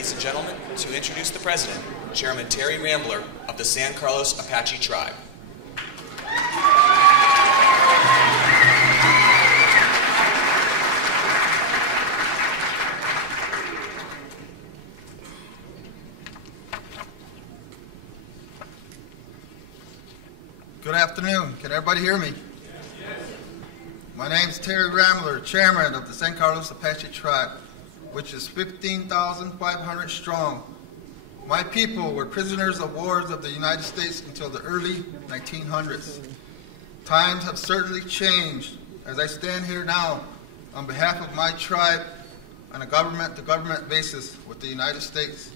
ladies and gentlemen, to introduce the President, Chairman Terry Rambler of the San Carlos Apache Tribe. Good afternoon. Can everybody hear me? My name is Terry Rambler, Chairman of the San Carlos Apache Tribe, which is 15,500 strong. My people were prisoners of wars of the United States until the early 1900s. Times have certainly changed as I stand here now on behalf of my tribe on a government-to-government basis with the United States.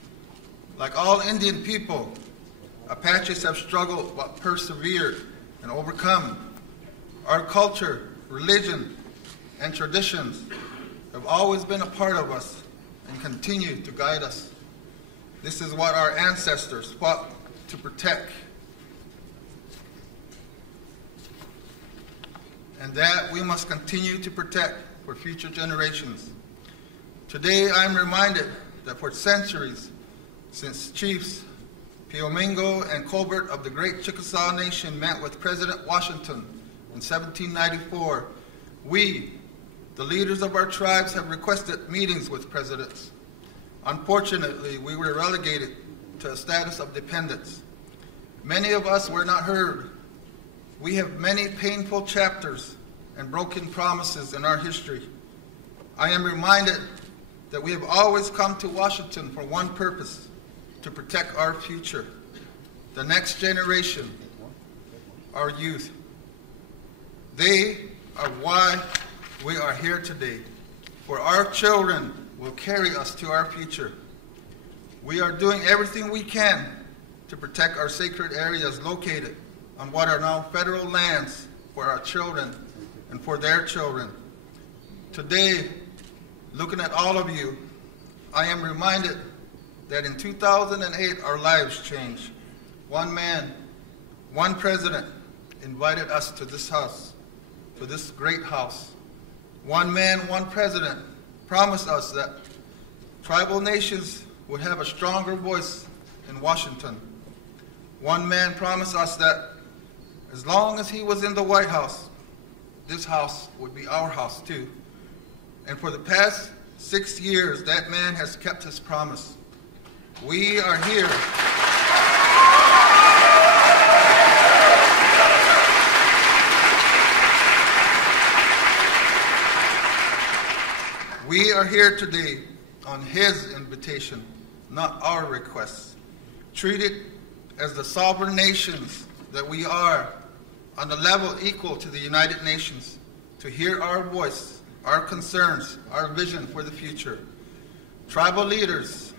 Like all Indian people, Apaches have struggled but persevered and overcome. Our culture, religion, and traditions have always been a part of us and continue to guide us. This is what our ancestors fought to protect, and that we must continue to protect for future generations. Today I'm reminded that for centuries, since chiefs Pio Mingo and Colbert of the Great Chickasaw Nation met with President Washington in 1794, we, the leaders of our tribes, have requested meetings with presidents. Unfortunately, we were relegated to a status of dependence. Many of us were not heard. We have many painful chapters and broken promises in our history. I am reminded that we have always come to Washington for one purpose: to protect our future, the next generation, our youth. They are why we are here today, for our children will carry us to our future. We are doing everything we can to protect our sacred areas located on what are now federal lands for our children and for their children. Today, looking at all of you, I am reminded that in 2008 our lives changed. One man, one president invited us to this house, to this great house. One man, one president promised us that tribal nations would have a stronger voice in Washington. One man promised us that as long as he was in the White House, this house would be our house too. And for the past 6 years, that man has kept his promise. We are here. We are here today on his invitation, not our requests. Treated as the sovereign nations that we are, on a level equal to the United Nations, to hear our voice, our concerns, our vision for the future. Tribal leaders,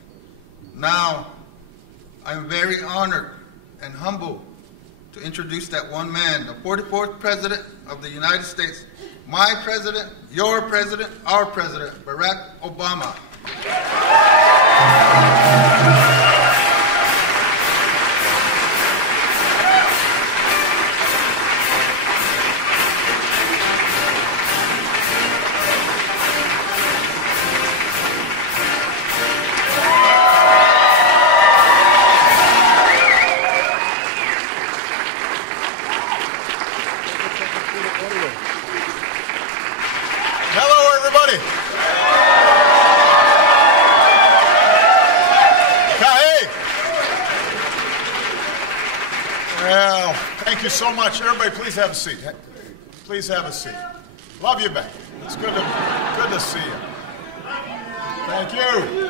now I'm very honored and humbled to introduce that one man, the 44th President of the United States, my president, your president, our president, Barack Obama. So much. Everybody, please have a seat. Please have a seat. Love you back. It's good to see you. Thank you.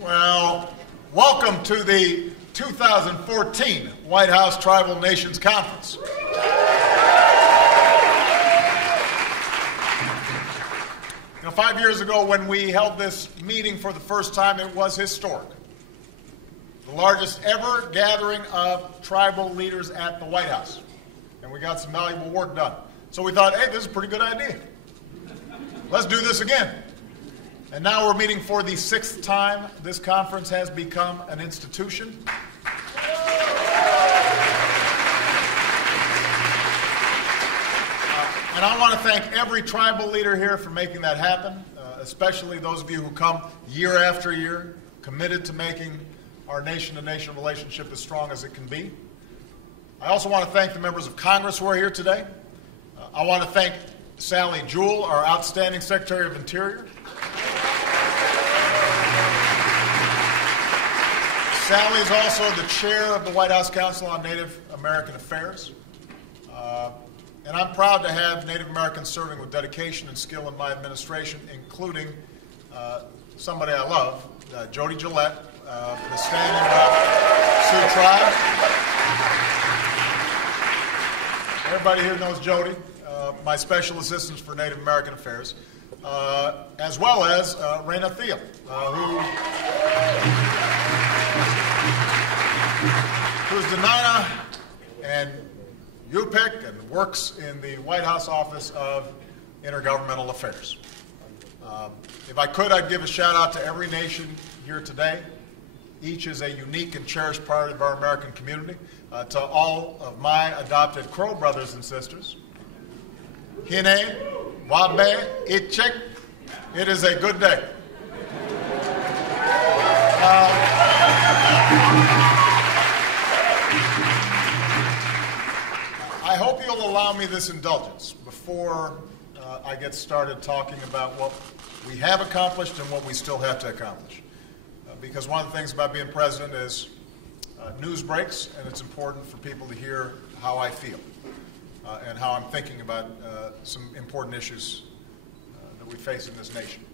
Well, welcome to the 2014 White House Tribal Nations Conference. You know, 5 years ago when we held this meeting for the first time, it was historic. The largest ever gathering of tribal leaders at the White House. And we got some valuable work done. So we thought, hey, this is a pretty good idea. Let's do this again. And now we're meeting for the 6th time. This conference has become an institution. And I want to thank every tribal leader here for making that happen, especially those of you who come year after year, committed to making our nation-to-nation relationship as strong as it can be. I also want to thank the members of Congress who are here today. I want to thank Sally Jewell, our outstanding Secretary of Interior. Sally is also the chair of the White House Council on Native American Affairs. And I'm proud to have Native Americans serving with dedication and skill in my administration, including somebody I love, Jody Gillette, the Standing Sioux Tribe. Everybody here knows Jody, my special assistant for Native American Affairs, as well as Raina Thiel, who's Dena'ina and UPIC and works in the White House Office of Intergovernmental Affairs. If I could, I'd give a shout out to every nation here today. Each is a unique and cherished part of our American community. To all of my adopted Crow brothers and sisters, Hine, Wabe, Itchek, it is a good day. I hope you'll allow me this indulgence before I get started talking about what we have accomplished and what we still have to accomplish. Because one of the things about being president is news breaks, and it's important for people to hear how I feel and how I'm thinking about some important issues that we face in this nation.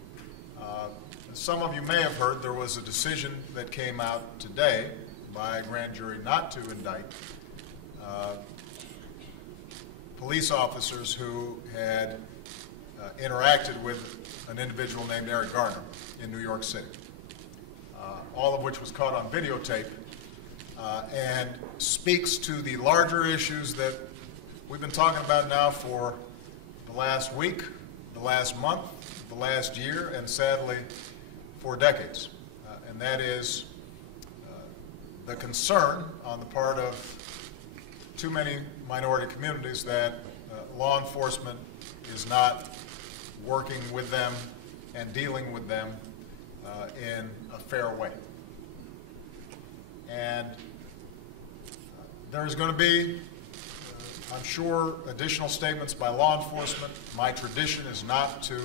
Some of you may have heard there was a decision that came out today by a grand jury not to indict police officers who had interacted with an individual named Eric Garner in New York City, all of which was caught on videotape and speaks to the larger issues that we've been talking about now for the last week, the last month, the last year, and sadly, for decades. And that is the concern on the part of too many minority communities that law enforcement is not working with them and dealing with them in a fair way. And there's going to be, I'm sure, additional statements by law enforcement. My tradition is not to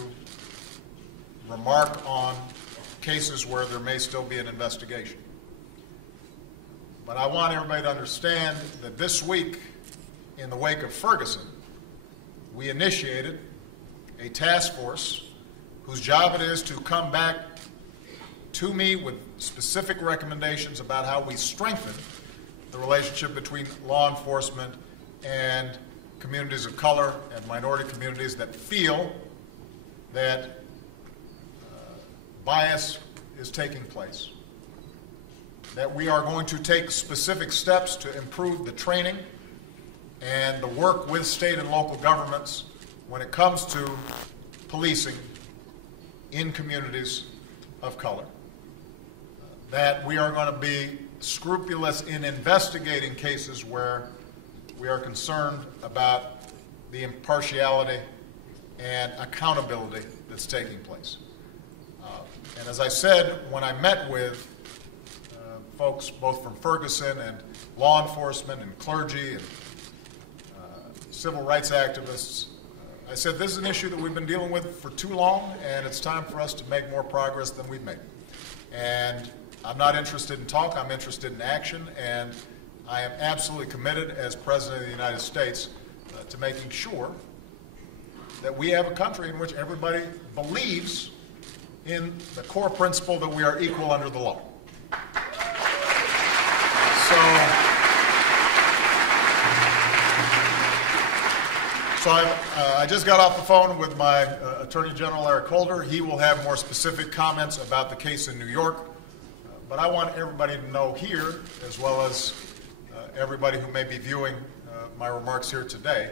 remark on cases where there may still be an investigation. But I want everybody to understand that this week, in the wake of Ferguson, we initiated a task force whose job it is to come back to me with specific recommendations about how we strengthen the relationship between law enforcement and communities of color and minority communities that feel that bias is taking place. That we are going to take specific steps to improve the training and the work with state and local governments when it comes to policing in communities of color. That we are going to be scrupulous in investigating cases where we are concerned about the impartiality and accountability that's taking place. And as I said, when I met with folks both from Ferguson and law enforcement and clergy and civil rights activists, I said this is an issue that we've been dealing with for too long, and it's time for us to make more progress than we've made. And I'm not interested in talk, I'm interested in action, and I am absolutely committed as President of the United States to making sure that we have a country in which everybody believes in the core principle that we are equal under the law. So I just got off the phone with my Attorney General Eric Holder. He will have more specific comments about the case in New York. But I want everybody to know here, as well as everybody who may be viewing my remarks here today,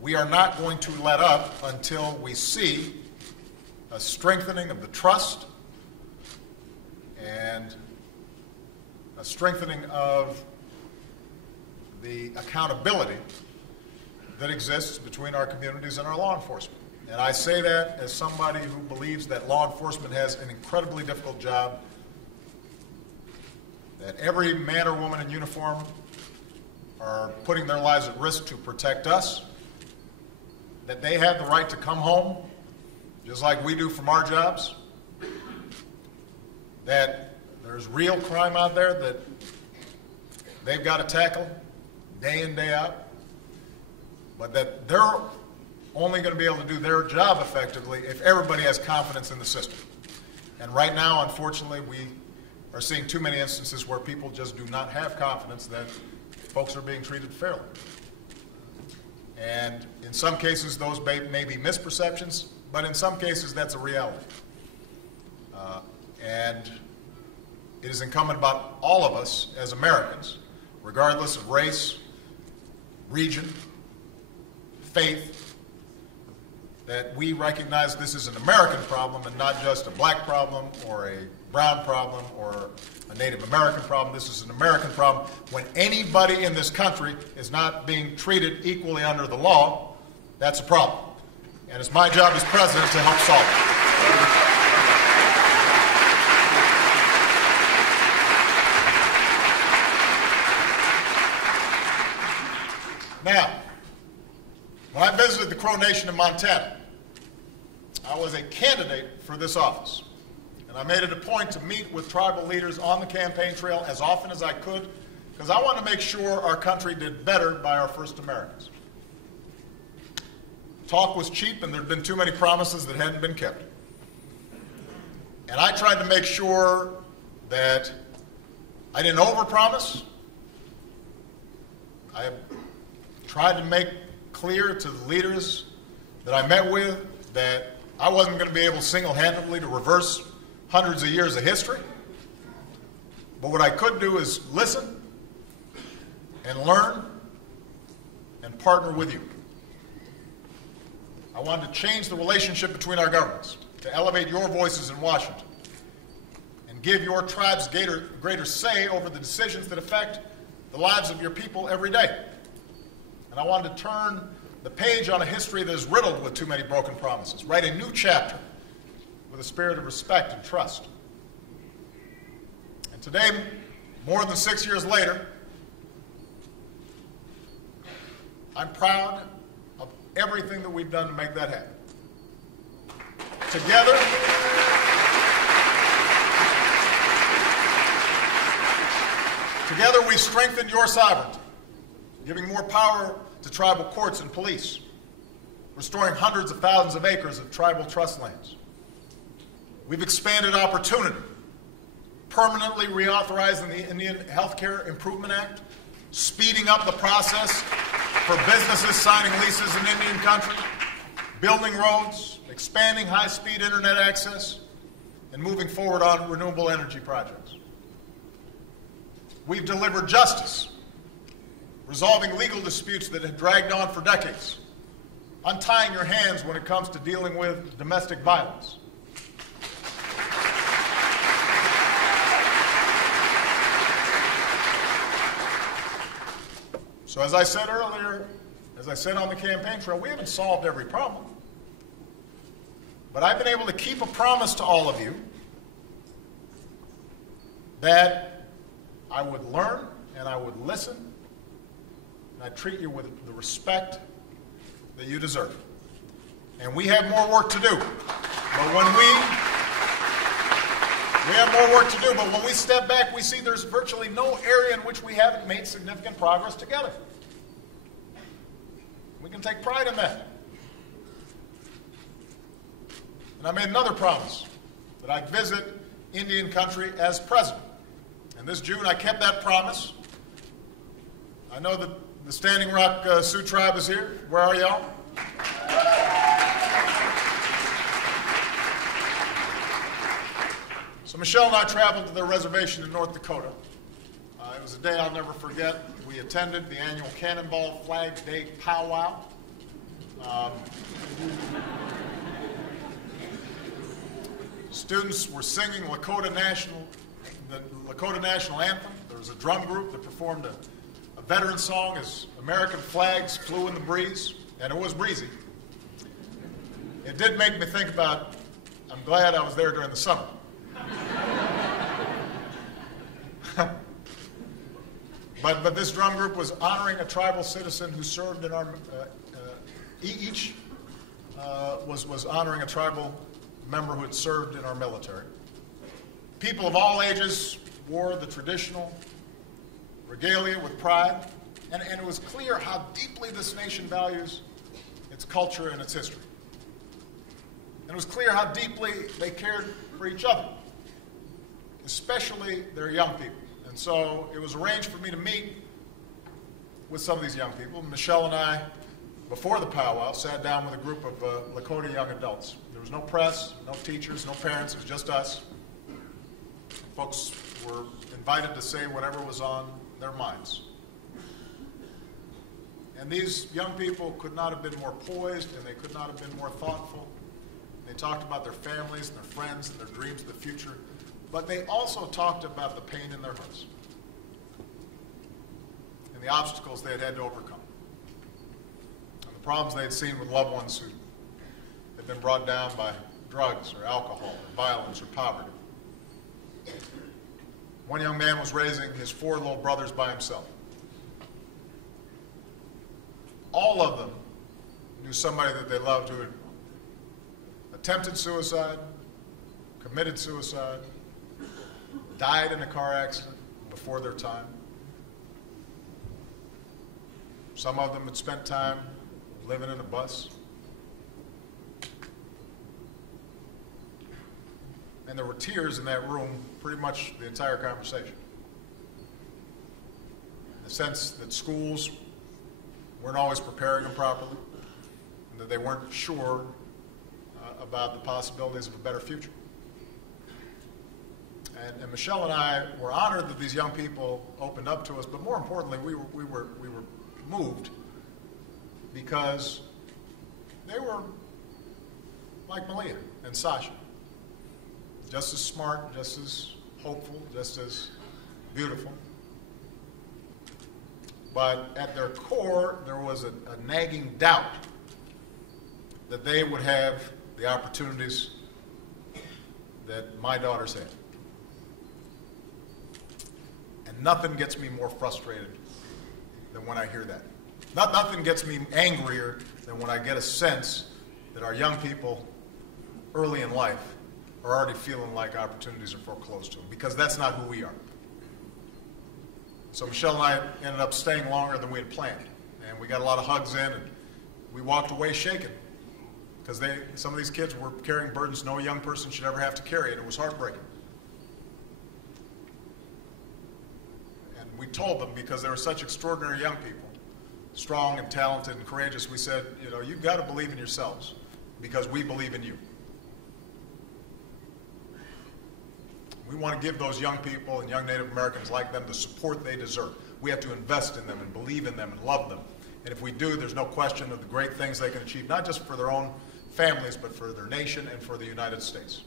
we are not going to let up until we see a strengthening of the trust and a strengthening of the accountability that exists between our communities and our law enforcement. And I say that as somebody who believes that law enforcement has an incredibly difficult job, that every man or woman in uniform are putting their lives at risk to protect us, that they have the right to come home just like we do from our jobs, that there's real crime out there that they've got to tackle day in, day out, but that they're only going to be able to do their job effectively if everybody has confidence in the system. And right now, unfortunately, we are seeing too many instances where people just do not have confidence that folks are being treated fairly. And in some cases, those may be misperceptions, but in some cases, that's a reality. And it is incumbent upon all of us as Americans, regardless of race, region, faith, that we recognize this is an American problem and not just a black problem or a brown problem or a Native American problem. This is an American problem. When anybody in this country is not being treated equally under the law, that's a problem. And it's my job as president to help solve it. Now, when I visited the Crow Nation in Montana, I was a candidate for this office. And I made it a point to meet with tribal leaders on the campaign trail as often as I could, because I wanted to make sure our country did better by our first Americans. Talk was cheap, and there had been too many promises that hadn't been kept. And I tried to make sure that I didn't overpromise. I tried to make clear to the leaders that I met with that I wasn't going to be able single-handedly to reverse hundreds of years of history. But what I could do is listen and learn and partner with you. I wanted to change the relationship between our governments, to elevate your voices in Washington, and give your tribes greater say over the decisions that affect the lives of your people every day. And I wanted to turn the page on a history that is riddled with too many broken promises, write a new chapter with a spirit of respect and trust. And today, more than 6 years later, I'm proud of everything that we've done to make that happen. Together we strengthened your sovereignty, giving more power to tribal courts and police, restoring hundreds of thousands of acres of tribal trust lands. We've expanded opportunity, permanently reauthorizing the Indian Healthcare Improvement Act, speeding up the process for businesses signing leases in Indian country, building roads, expanding high-speed internet access, and moving forward on renewable energy projects. We've delivered justice, resolving legal disputes that had dragged on for decades, untying your hands when it comes to dealing with domestic violence. So as I said earlier, as I said on the campaign trail, we haven't solved every problem. But I've been able to keep a promise to all of you that I would learn and I would listen and I'd treat you with the respect that you deserve. And we have more work to do. But when we have more work to do, but when we step back, we see there's virtually no area in which we haven't made significant progress together. We can take pride in that. And I made another promise that I'd visit Indian country as president. And this June, I kept that promise. I know that the Standing Rock Sioux Tribe is here. Where are y'all? So Michelle and I traveled to their reservation in North Dakota. It was a day I'll never forget. We attended the annual Cannonball Flag Day powwow. Students were singing the Lakota National Anthem. There was a drum group that performed a veteran song as American flags flew in the breeze, and it was breezy. It did make me think about, I'm glad I was there during the summer. But this drum group was honoring a tribal citizen who served in our, each was honoring a tribal member who had served in our military. People of all ages wore the traditional regalia with pride, and it was clear how deeply this nation values its culture and its history. And it was clear how deeply they cared for each other, especially their young people. And so it was arranged for me to meet with some of these young people. Michelle and I, before the powwow, sat down with a group of Lakota young adults. There was no press, no teachers, no parents, it was just us. Folks were invited to say whatever was on their minds. And these young people could not have been more poised, and they could not have been more thoughtful. They talked about their families and their friends and their dreams of the future, but they also talked about the pain in their hearts and the obstacles they had had to overcome and the problems they had seen with loved ones who had been brought down by drugs or alcohol or violence or poverty. One young man was raising his 4 little brothers by himself. All of them knew somebody that they loved who had attempted suicide, committed suicide, died in a car accident before their time. Some of them had spent time living in a bus. And there were tears in that room pretty much the entire conversation. The sense that schools weren't always preparing them properly, and that they weren't sure about the possibilities of a better future. And Michelle and I were honored that these young people opened up to us, but more importantly, we were moved because they were like Malia and Sasha, just as smart, just as hopeful, just as beautiful. But at their core, there was a nagging doubt that they would have the opportunities that my daughters had. And nothing gets me more frustrated than when I hear that. Nothing gets me angrier than when I get a sense that our young people early in life are already feeling like opportunities are foreclosed to them, because that's not who we are. So Michelle and I ended up staying longer than we had planned, and we got a lot of hugs in, and we walked away shaken, because some of these kids were carrying burdens no young person should ever have to carry, and it was heartbreaking. And we told them, because they were such extraordinary young people, strong and talented and courageous, we said, you know, you've got to believe in yourselves, because we believe in you. We want to give those young people and young Native Americans like them the support they deserve. We have to invest in them and believe in them and love them. And if we do, there's no question of the great things they can achieve, not just for their own families, but for their nation and for the United States.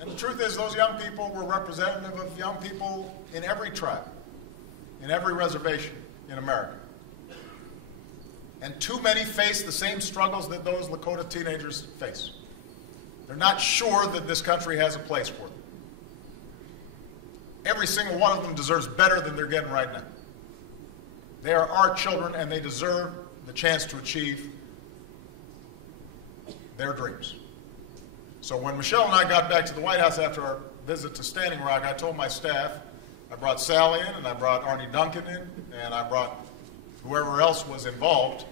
And the truth is, those young people were representative of young people in every tribe, in every reservation in America. And too many face the same struggles that those Lakota teenagers face. They're not sure that this country has a place for them. Every single one of them deserves better than they're getting right now. They are our children, and they deserve the chance to achieve their dreams. So when Michelle and I got back to the White House after our visit to Standing Rock, I told my staff, I brought Sally in, and I brought Arnie Duncan in, and I brought whoever else was involved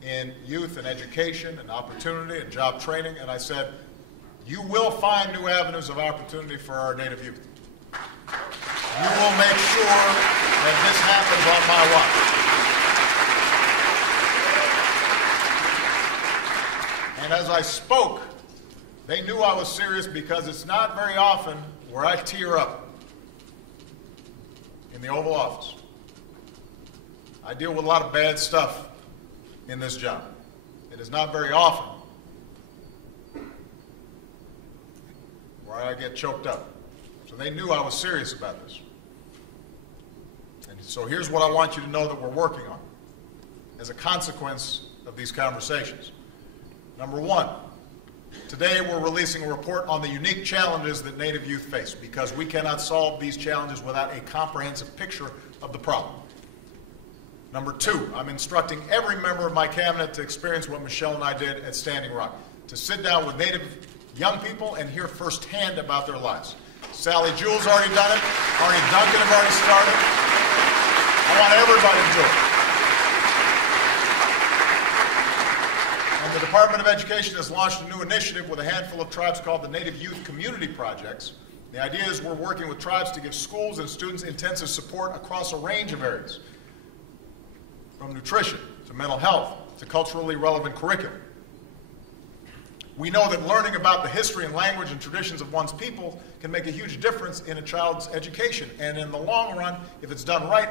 in youth and education and opportunity and job training, and I said, you will find new avenues of opportunity for our Native youth. You will make sure that this happens on my watch. And as I spoke, they knew I was serious, because it's not very often where I tear up in the Oval Office. I deal with a lot of bad stuff in this job. It is not very often where I get choked up. So they knew I was serious about this. And so here's what I want you to know that we're working on as a consequence of these conversations. Number one, today we're releasing a report on the unique challenges that Native youth face, because we cannot solve these challenges without a comprehensive picture of the problem. Number two, I'm instructing every member of my cabinet to experience what Michelle and I did at Standing Rock, to sit down with Native young people and hear firsthand about their lives. Sally Jewell's already done it. Arnie Duncan have already started. I want everybody to do it. And the Department of Education has launched a new initiative with a handful of tribes called the Native Youth Community Projects. The idea is we're working with tribes to give schools and students intensive support across a range of areas, from nutrition to mental health to culturally relevant curriculum. We know that learning about the history and language and traditions of one's people can make a huge difference in a child's education. And in the long run, if it's done right,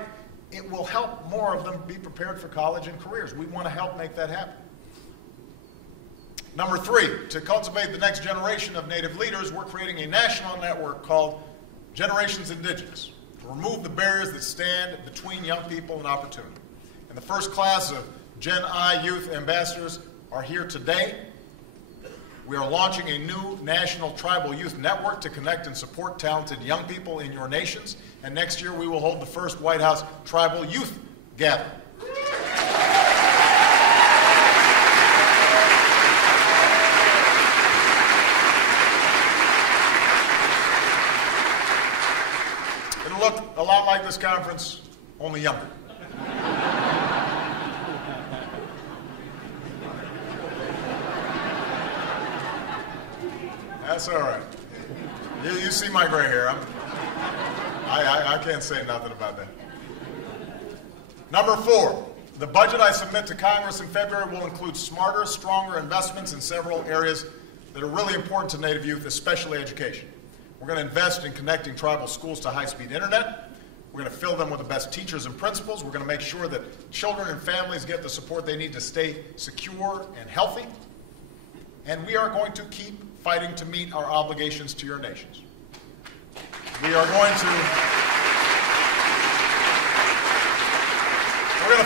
it will help more of them be prepared for college and careers. We want to help make that happen. Number three, to cultivate the next generation of Native leaders, we're creating a national network called Generations Indigenous to remove the barriers that stand between young people and opportunity. And the first class of Gen I Youth Ambassadors are here today. We are launching a new national tribal youth network to connect and support talented young people in your nations. And next year we will hold the first White House Tribal Youth Gathering. It'll look a lot like this conference, only younger. That's all right. You see my gray hair. I can't say nothing about that. Number four, the budget I submit to Congress in February will include smarter, stronger investments in several areas that are really important to Native youth, especially education. We're going to invest in connecting tribal schools to high-speed internet. We're going to fill them with the best teachers and principals. We're going to make sure that children and families get the support they need to stay secure and healthy. And we are going to keep fighting to meet our obligations to your nations. We're going to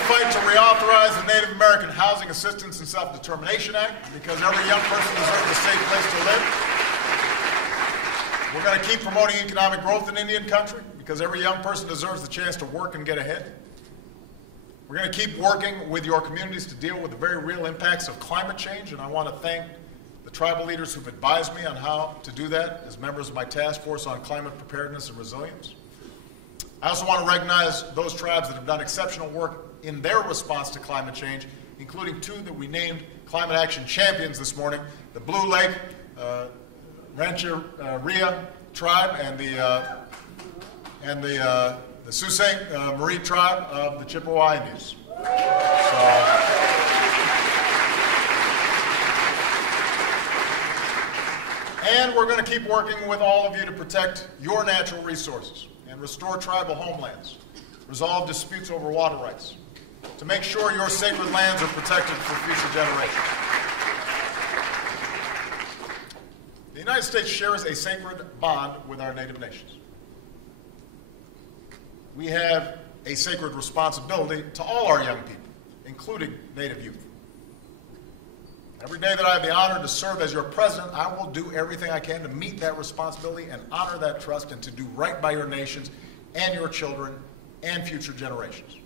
fight to reauthorize the Native American Housing Assistance and Self-Determination Act, because every young person deserves a safe place to live. We're going to keep promoting economic growth in Indian country, because every young person deserves the chance to work and get ahead. We're going to keep working with your communities to deal with the very real impacts of climate change, and I want to thank the tribal leaders who've advised me on how to do that as members of my task force on climate preparedness and resilience. I also want to recognize those tribes that have done exceptional work in their response to climate change, including two that we named Climate Action Champions this morning, the Blue Lake Rancheria tribe and the Sault Ste. Marie tribe of the Chippewa Indians. And we're going to keep working with all of you to protect your natural resources and restore tribal homelands, resolve disputes over water rights, to make sure your sacred lands are protected for future generations. The United States shares a sacred bond with our native nations. We have a sacred responsibility to all our young people, including Native youth. Every day that I have the honor to serve as your president, I will do everything I can to meet that responsibility and honor that trust and to do right by your nations and your children and future generations.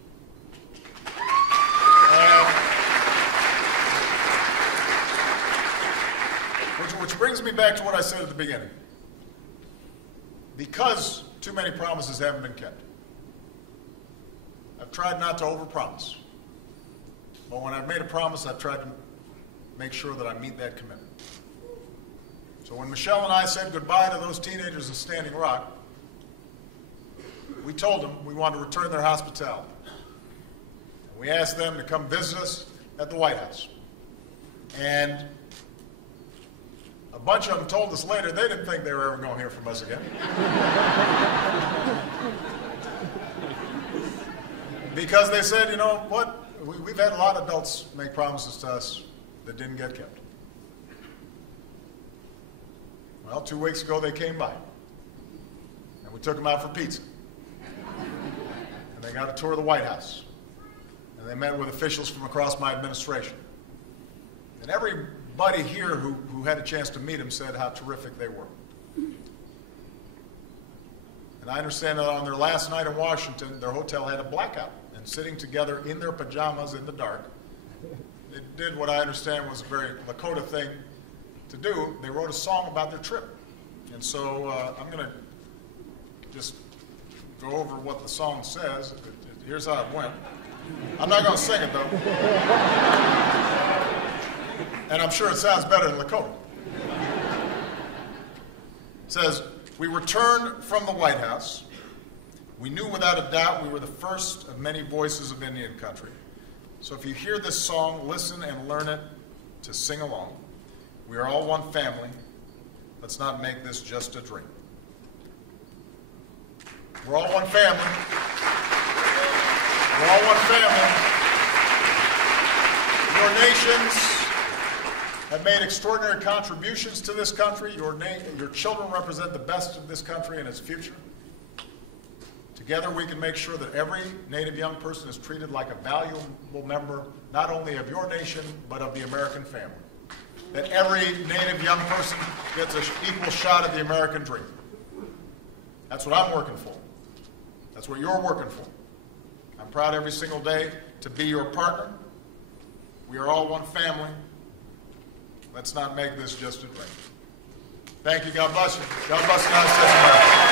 Which brings me back to what I said at the beginning. Because too many promises haven't been kept, I've tried not to overpromise. But when I've made a promise, I've tried to make sure that I meet that commitment. So when Michelle and I said goodbye to those teenagers in Standing Rock, we told them we wanted to return their hospitality. We asked them to come visit us at the White House. And a bunch of them told us later they didn't think they were ever going to hear from us again. Because they said, you know what, we've had a lot of adults make promises to us that didn't get kept. Well, 2 weeks ago they came by, and we took them out for pizza. And they got a tour of the White House, and they met with officials from across my administration. And everybody here who had a chance to meet them said how terrific they were. And I understand that on their last night in Washington, their hotel had a blackout, and sitting together in their pajamas in the dark, they did what I understand was a very Lakota thing to do. They wrote a song about their trip. And so I'm going to just go over what the song says. Here's how it went. I'm not going to sing it, though. And I'm sure it sounds better in Lakota. It says, "We returned from the White House. We knew without a doubt we were the first of many voices of Indian country. So if you hear this song, listen and learn it to sing along. We are all one family. Let's not make this just a dream." We're all one family. We're all one family. Your nations have made extraordinary contributions to this country. Your children represent the best of this country and its future. Together we can make sure that every Native young person is treated like a valuable member, not only of your nation, but of the American family. That every Native young person gets an equal shot at the American dream. That's what I'm working for. That's what you're working for. I'm proud every single day to be your partner. We are all one family. Let's not make this just a dream. Thank you. God bless you. God bless the United States of America.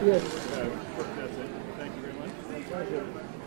Yes. That's it. Thank you very much.